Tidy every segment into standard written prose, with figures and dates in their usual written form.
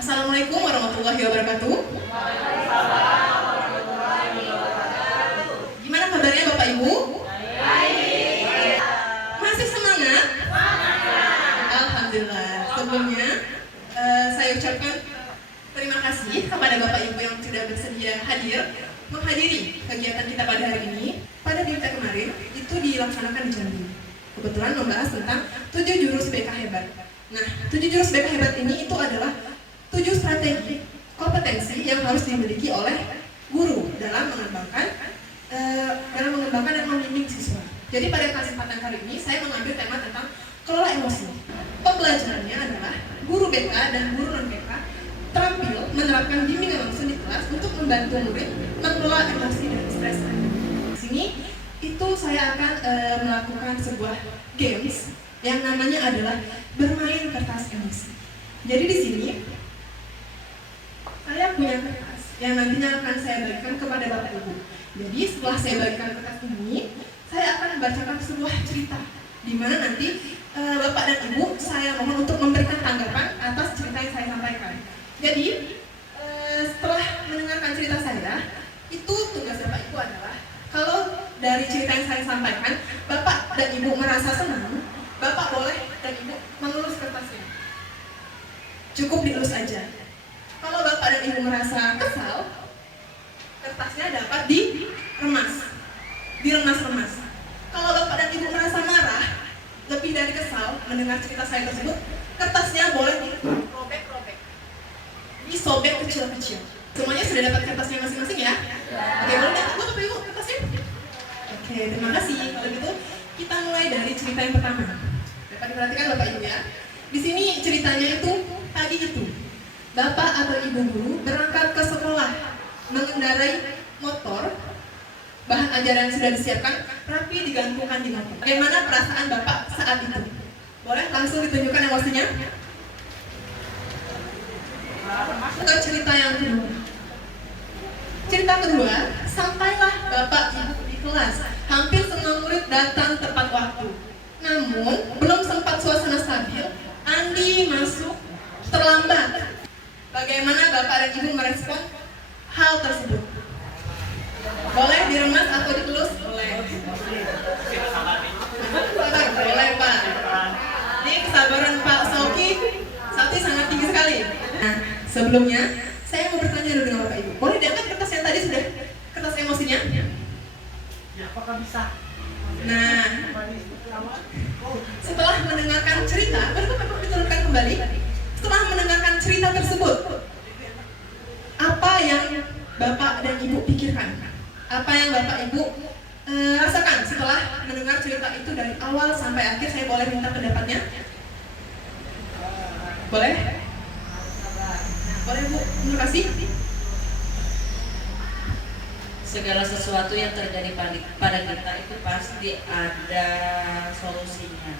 Assalamualaikum warahmatullahi wabarakatuh. Gimana kabarnya Bapak Ibu? Masih semangat? Alhamdulillah. Sebelumnya saya ucapkan terima kasih kepada Bapak Ibu yang sudah bersedia menghadiri kegiatan kita pada hari ini. Pada DIPTE kemarin itu dilaksanakan di Jambi. Kebetulan membahas tentang 7 jurus BK hebat. Nah, 7 jurus BK hebat ini itu adalah 7 strategi kompetensi yang harus dimiliki oleh guru dalam mengembangkan dan membimbing siswa. Jadi pada kesempatan kali ini saya mengambil tema tentang kelola emosi. Pembelajarannya adalah guru BK dan guru non BK terampil menerapkan bimbingan langsung di kelas untuk membantu murid mengelola emosi dan stres. Di sini itu saya akan melakukan sebuah games yang namanya adalah bermain kertas emosi. Jadi di sini saya punya kertas yang nantinya akan saya bagikan kepada Bapak Ibu. Jadi setelah saya bagikan kertas ini, saya akan membacakan sebuah cerita di mana nanti Bapak dan Ibu saya mohon untuk memberikan tanggapan atas cerita yang saya sampaikan. Jadi setelah mendengarkan cerita saya, itu tugas Bapak Ibu adalah kalau dari cerita yang saya sampaikan, Bapak dan Ibu merasa senang, Bapak boleh dan Ibu mengelus kertasnya. Cukup dielus aja. Kalau Bapak dan Ibu merasa kesal, kertasnya dapat diremas-remas. Kalau Bapak dan Ibu merasa marah, lebih dari kesal mendengar cerita saya tersebut, kertasnya boleh dirobek-robek, disobek kecil-kecil. Semuanya sudah dapat kertasnya masing-masing ya? Oke, boleh dapat Bapak Ibu kertasnya? Oke, terima kasih. Kalau gitu, kita mulai dari cerita yang pertama. Dapat diperhatikan Bapak Ibu ya. Di sini ceritanya itu tadi itu. Bapak atau Ibu guru berangkat ke sekolah, mengendarai motor, bahan ajaran sudah disiapkan, rapi digantungkan di motor. Bagaimana perasaan Bapak saat itu? Boleh langsung ditunjukkan emosinya? Ke cerita yang kedua. Cerita kedua, sampailah Bapak Ibu di kelas. Hampir semua murid datang tepat waktu. Namun, belum sempat suasana stabil, Andi masuk terlambat. Bagaimana Bapak dan Ibu merespon hal tersebut? Boleh diremas atau ditelus? Boleh. Boleh Pak. Ini kesabaran Pak Soki sangat tinggi sekali. Nah, sebelumnya saya mau bertanya dulu dengan Bapak Ibu. Boleh diangkat kertas yang tadi sudah kertas emosinya? Ya, apakah bisa? Nah, setelah mendengarkan cerita, boleh Bapak Ibu diturunkan kembali? Setelah mendengarkan cerita tersebut, apa yang Bapak dan Ibu pikirkan? Apa yang Bapak Ibu rasakan setelah mendengar cerita itu dari awal sampai akhir? Saya boleh minta pendapatnya? Boleh? Boleh Bu, terima kasih. Segala sesuatu yang terjadi pada kita itu pasti ada solusinya,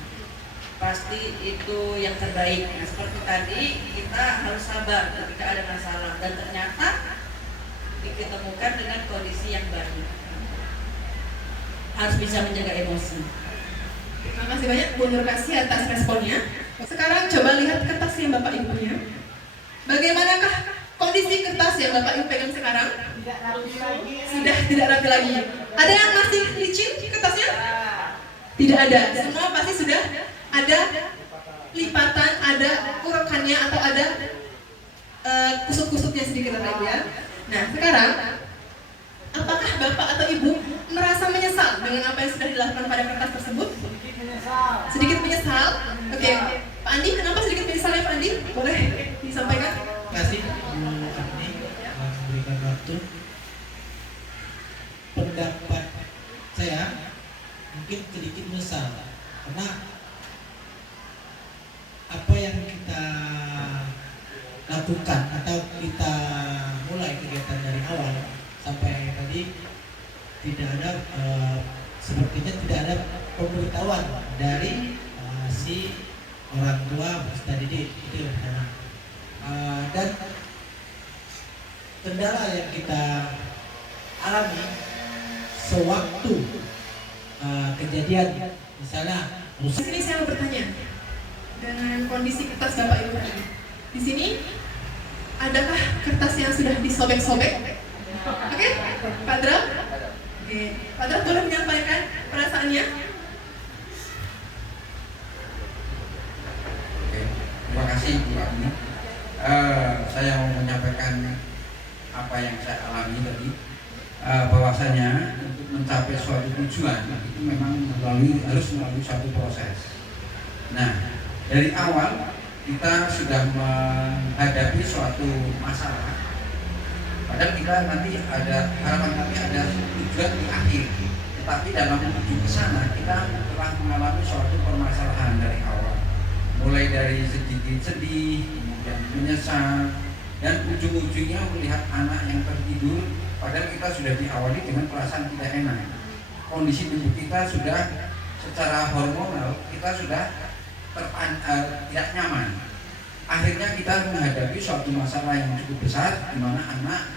pasti itu yang terbaik. Nah, seperti tadi kita harus sabar ketika ada masalah dan ternyata ditemukan dengan kondisi yang baik. Harus bisa menjaga emosi. Terima kasih banyak Bu Nur Kasih atas responnya. Sekarang coba lihat kertas yang Bapak Ibu punya. Bagaimanakah kondisi kertas yang Bapak Ibu pegang sekarang? Tidak rapi lagi. Sudah tidak rapi lagi. Ada yang masih licin kertasnya? Tidak ada. Semua pasti sudah ada lipatan, ada urekannya atau ada kusut-kusutnya sedikit Bapak Ibu ya. Nah sekarang, apakah Bapak atau Ibu merasa menyesal dengan apa yang sudah dilakukan pada kertas tersebut? Sedikit menyesal. Sedikit menyesal? Oke. Pak Andi, kenapa sedikit menyesal ya Pak Andi? Boleh disampaikan? Terima kasih Bu Andi telah memberikan waktu. Pendapat saya mungkin sedikit menyesal karena apa yang kita lakukan atau kita mulai kegiatan dari awal sampai tadi tidak ada sepertinya tidak ada pemberitahuan dari si orang tua peserta didik itu yang pertama. Dan kendala yang kita alami sewaktu kejadian misalnya Di sini saya mau bertanya dengan kondisi kertas Bapak Ibu tadi. Di sini Adakah kertas yang sudah disobek-sobek? Oke, Pak Dra? Oke, Pak Dra boleh menyampaikan perasaannya? Oke, terima kasih Bu Ami. Saya mau menyampaikan apa yang saya alami tadi, bahwasanya untuk mencapai suatu tujuan itu memang harus melalui suatu proses. Nah, dari awal kita sudah menghadapi suatu masalah, padahal kita nanti ada harapan kami ada tujuan di akhir, tetapi dalam menuju ke sana kita telah mengalami suatu permasalahan dari awal, mulai dari sedikit sedih, kemudian menyesal, dan ujung-ujungnya melihat anak yang tertidur, padahal kita sudah diawali dengan perasaan tidak enak. Kondisi tubuh kita sudah secara hormonal kita sudah tidak nyaman. Akhirnya kita menghadapi suatu masalah yang cukup besar, di mana anak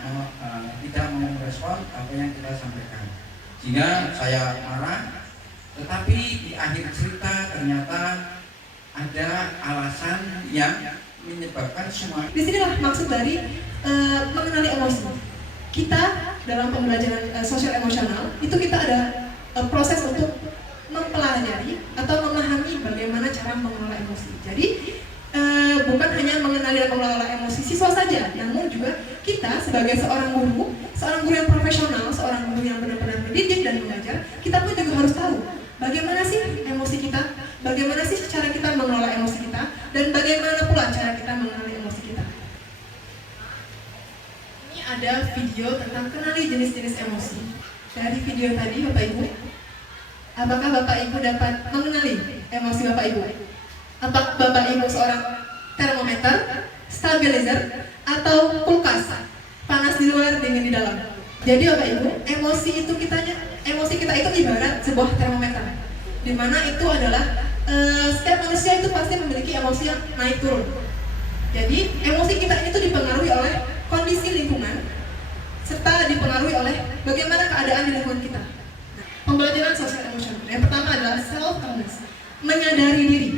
tidak mau merespon apa yang kita sampaikan, sehingga saya marah. Tetapi di akhir cerita ternyata ada alasan yang menyebabkan semua. Disinilah maksud dari mengenali emosi. Kita dalam pembelajaran sosial emosional itu kita ada proses untuk mempelajari atau memahami bagaimana cara mengelola emosi. Jadi bukan hanya mengenali dan mengelola emosi siswa saja, namun juga kita sebagai seorang guru yang profesional, seorang guru yang benar-benar mendidik dan mengajar, kita pun juga harus tahu bagaimana sih emosi kita, bagaimana sih cara kita mengelola emosi kita, dan bagaimana pula cara kita mengenali emosi kita. Ini ada video tentang kenali jenis-jenis emosi. Dari video tadi, Bapak Ibu, apakah Bapak Ibu dapat mengenali emosi Bapak Ibu? Apakah Bapak Ibu seorang termometer, stabilizer, atau kulkas? Panas di luar, dingin di dalam. Jadi Bapak Ibu, emosi kita itu ibarat sebuah termometer, di mana itu adalah setiap manusia itu pasti memiliki emosi yang naik turun. Jadi emosi kita ini tuh dipengaruhi oleh kondisi lingkungan serta dipengaruhi oleh bagaimana keadaan di lingkungan kita. Pembelajaran sosial emosional yang pertama adalah self-awareness, menyadari diri.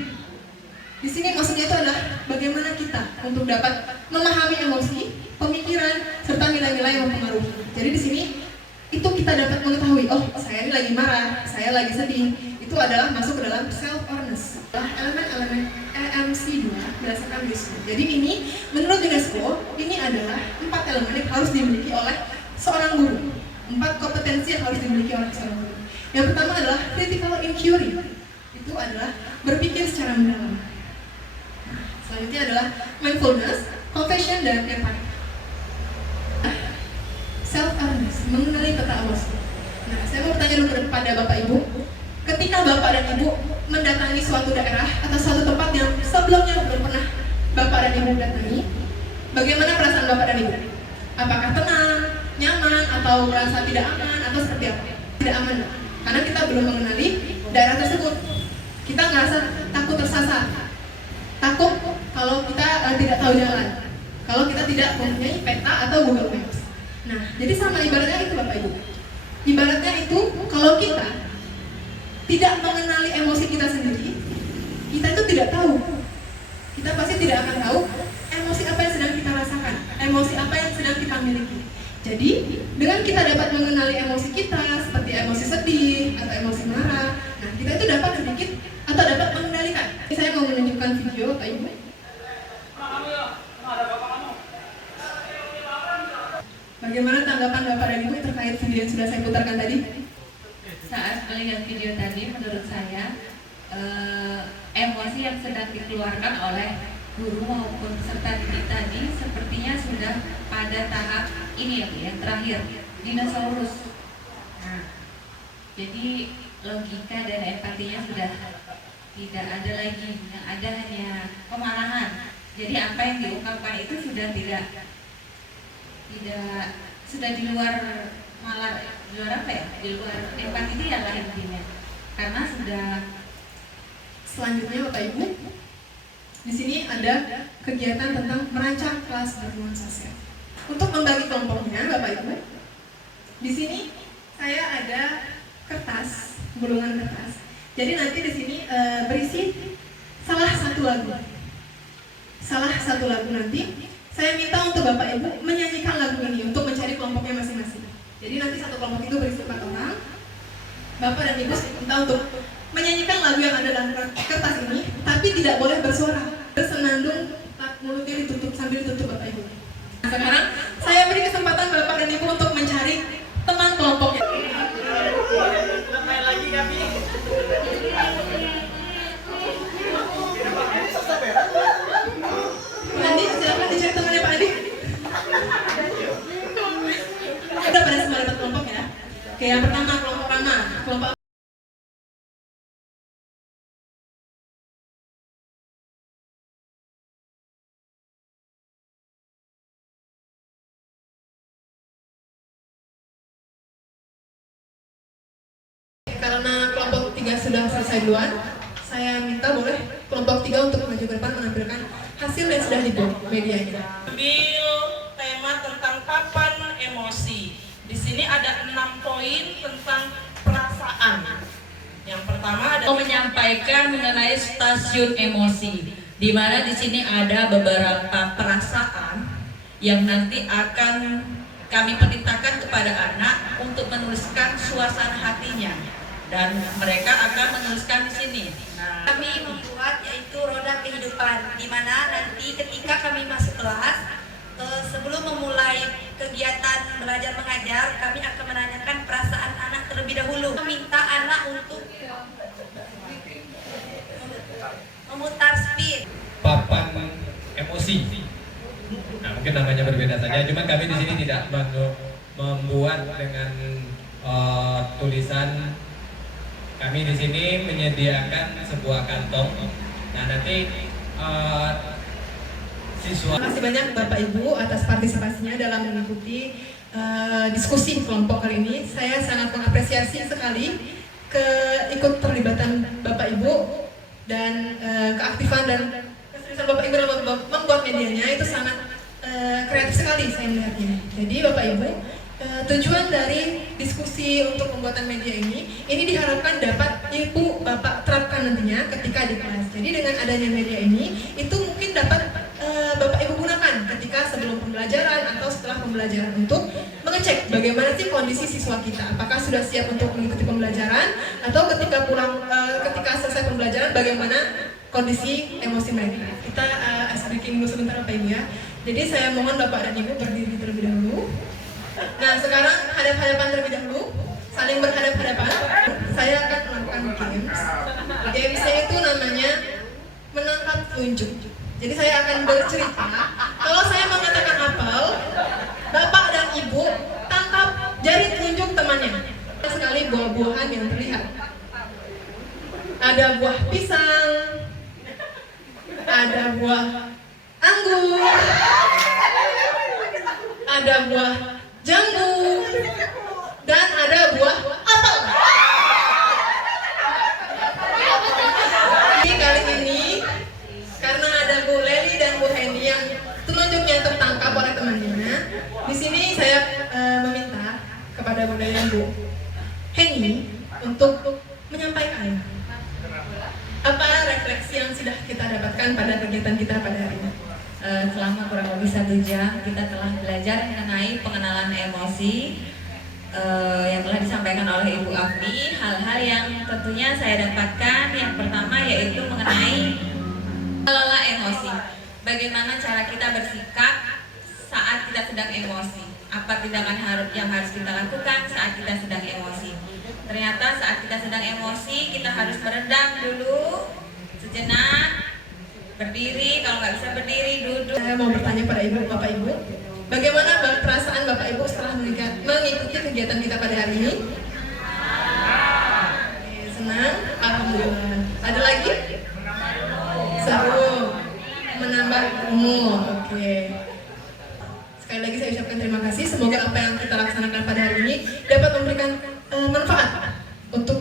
Di sini maksudnya itu adalah bagaimana kita untuk dapat memahami emosi, pemikiran, serta nilai-nilai yang mempengaruhi. Jadi di sini itu kita dapat mengetahui, oh saya ini lagi marah, saya lagi sedih. Itu adalah masuk ke dalam self-awareness. Elemen-elemen EMC2 berdasarkan UNESCO. Jadi ini menurut UNESCO ini adalah 4 elemen yang harus dimiliki oleh seorang guru. 4 kompetensi yang harus dimiliki oleh seorang guru. Yang pertama adalah critical inquiry. Itu adalah berpikir secara mendalam. Selanjutnya adalah mindfulness, compassion, dan empathy. Self-awareness, mengenali peta emosi. Nah, saya mau bertanya dulu kepada Bapak Ibu, ketika Bapak dan Ibu mendatangi suatu daerah atau suatu tempat yang sebelumnya belum pernah Bapak dan Ibu datangi, bagaimana perasaan Bapak dan Ibu? Apakah tenang, nyaman, atau merasa tidak aman, atau seperti apa? Tidak aman, karena kita belum mengenali daerah tersebut. Kita merasa takut tersasar, takut kalau kita tidak tahu jalan, kalau kita tidak mempunyai peta atau Google Maps. Nah, jadi sama ibaratnya itu Bapak Ibu. Ibaratnya itu kalau kita tidak mengenali emosi kita sendiri, kita itu tidak tahu. Kita pasti tidak akan tahu emosi apa yang sedang kita rasakan, emosi apa yang sedang kita miliki. Jadi, dengan kita dapat mengenali emosi kita, seperti emosi sedih atau emosi marah, nah kita itu dapat sedikit atau dapat mengendalikan. Saya mau menunjukkan video, Pak Ibu. Bagaimana tanggapan Bapak dan Ibu terkait video yang sudah saya putarkan tadi? Saat melihat video tadi, menurut saya emosi yang sedang dikeluarkan oleh guru maupun peserta didik tadi sepertinya sudah pada tahap ini ya, yang terakhir, dinosaurus. Nah, jadi logika dan empatinya sudah tidak ada lagi, yang ada hanya kemarahan. Jadi apa yang diungkapkan itu sudah sudah di luar apa ya? Di luar empati dia lah intinya. Karena sudah. Selanjutnya Bapak Ibu, di sini ada kegiatan tentang merancang kelas bernuansa self. Untuk membagi kelompoknya Bapak Ibu, di sini saya ada kertas, gulungan kertas. Jadi nanti di sini berisi salah satu lagu nanti Saya minta untuk Bapak Ibu menyanyikan lagu ini untuk mencari kelompoknya masing-masing. Jadi nanti satu kelompok itu berisi 4 orang. Bapak dan Ibu saya minta untuk menyanyikan lagu yang ada dalam kertas ini, tapi tidak boleh bersuara, bersenandung, mulutnya ditutup sambil ditutup Bapak Ibu. Nah, sekarang saya beri kesempatan Bapak dan Ibu untuk mencari teman kelompoknya. Main lagi kami. Pak Andi, silakan dicari temannya Pak Andi. Udah pada semua dapat kelompok ya. Oke, yang pertama kelompok Rama, kelompok karena kelompok 3 sudah selesai duluan, saya minta boleh kelompok 3 untuk maju ke depan menampilkan hasil yang sudah dibuat medianya. Ambil tema tentang papan emosi. Di sini ada 6 poin tentang perasaan. Yang pertama ada menyampaikan mengenai stasiun emosi, di mana di sini ada beberapa perasaan yang nanti akan kami perintahkan kepada anak untuk menuliskan suasana hatinya, dan mereka akan menuliskan di sini. Nah, Kami membuat yaitu roda kehidupan, di mana nanti ketika kami masuk kelas, sebelum memulai kegiatan belajar mengajar, kami akan menanyakan perasaan anak terlebih dahulu. Minta anak untuk memutar speed. Papan emosi. Nah, mungkin namanya berbeda saja, cuman kami di sini tidak membuat dengan tulisan. Kami di sini menyediakan sebuah kantong. Nah, nanti siswa. Terima kasih banyak Bapak Ibu atas partisipasinya dalam mengikuti diskusi kelompok kali ini. Saya sangat mengapresiasi sekali keikut terlibatan Bapak Ibu dan keaktifan dan keseriusan Bapak Ibu dalam membuat medianya itu sangat kreatif sekali saya melihatnya. Jadi Bapak Ibu, tujuan dari diskusi untuk pembuatan media ini diharapkan dapat Ibu Bapak terapkan nantinya ketika di kelas. Jadi dengan adanya media ini, itu mungkin dapat Bapak Ibu gunakan ketika sebelum pembelajaran atau setelah pembelajaran untuk mengecek bagaimana sih kondisi siswa kita, apakah sudah siap untuk mengikuti pembelajaran atau ketika pulang, ketika selesai pembelajaran bagaimana kondisi emosi mereka. Kita ice breaking dulu sebentar Bapak Ibu ya. Jadi saya mohon Bapak dan Ibu berdiri terlebih dahulu. Nah sekarang hadap-hadapan terlebih dahulu, saling berhadap-hadapan. Saya akan melakukan games. Gamesnya itu namanya menangkap telunjuk. Jadi saya akan bercerita. Kalau saya mengatakan apel, Bapak dan Ibu tangkap jari telunjuk temannya. Sekali buah-buahan yang terlihat. Ada buah pisang, ada buah anggur, ada buah jambu, dan ada buah apel. Jadi kali ini karena ada Bu Leli dan Bu Henny yang telunjuknya tertangkap oleh temannya, di sini saya meminta kepada Bu Leli dan Bu Henny untuk menyampaikan apa refleksi yang sudah kita dapatkan pada kegiatan kita pada hari ini. Selama kurang lebih 1 jam kita telah belajar mengenai pengenalan emosi yang telah disampaikan oleh Ibu Afni. Hal-hal yang tentunya saya dapatkan, yang pertama yaitu mengenai kelola emosi. Bagaimana cara kita bersikap saat kita sedang emosi? Apa tindakan yang harus kita lakukan saat kita sedang emosi? Ternyata saat kita sedang emosi kita harus meredam dulu sejenak, berdiri, kalau nggak bisa berdiri, duduk. Saya mau bertanya pada Ibu, Bapak Ibu, bagaimana perasaan Bapak Ibu setelah mengikuti kegiatan kita pada hari ini? Senang, alhamdulillah. Ada lagi? Seru, menambah ilmu. Oke. Sekali lagi saya ucapkan terima kasih. Semoga apa yang kita laksanakan pada hari ini dapat memberikan manfaat untuk